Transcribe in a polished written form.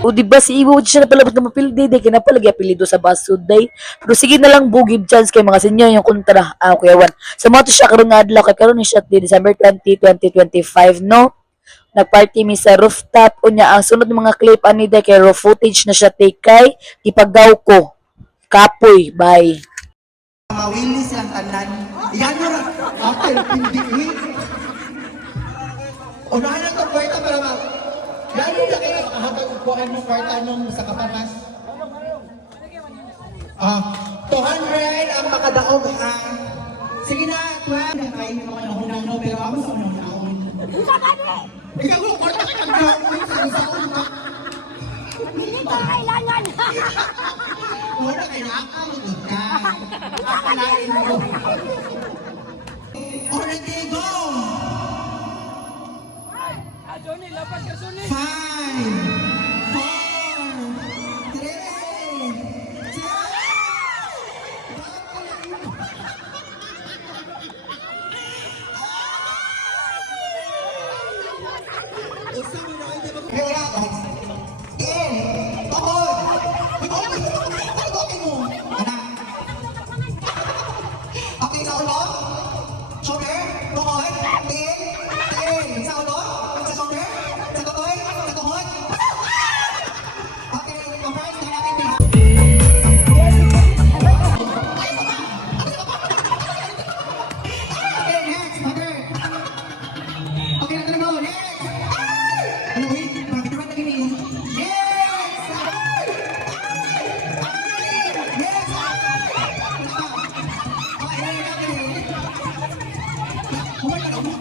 O di ba si Iwo siya na palabas na mapildi day kaya napalagi apelido sa basud day. Pero sige na lang bugib chance kay mga senyo yung kontra. Kuya Juan. Sa mga to siya karong adlaw kay karon ni shot di December 20, 2025 no. Nagparty mi sa rooftop unya ang sunod mga clip ani day kay raw footage na siya take kay ipagaw ko. Kapoy, bye. Mawilis ang tanan. Yan mo na. Apel, hindi eh. Unahan lang itong kwarta para ma... Yan mo na kayo makahatag upuan mo kwarta nung sa kapanas. 200 ang makadaog ha. Sige na, 12. Kain mo naman ako nang no, pero ako sa unang naon. Ikaw mo, kwarta ka kang gawin sa isaon ka. Kailangan! Wala kayo nakakawin ka. Akalain mo. Already go! Johnny, lapas ka, Johnny! 5, 4, 3, 2, Kaya guys, Tokod! Ano mo? Anak! Okay, sa ulo? Shoulder? Tukod? Tingin! Sa ulo? Sa shoulder? Sa tukoy? Sa tuhod? Okay, comprise na natin ito. Okay, next! Mother! Okay, na talaga. Next! Ano, wait? Bakit naman naging next! Next! Okay, next!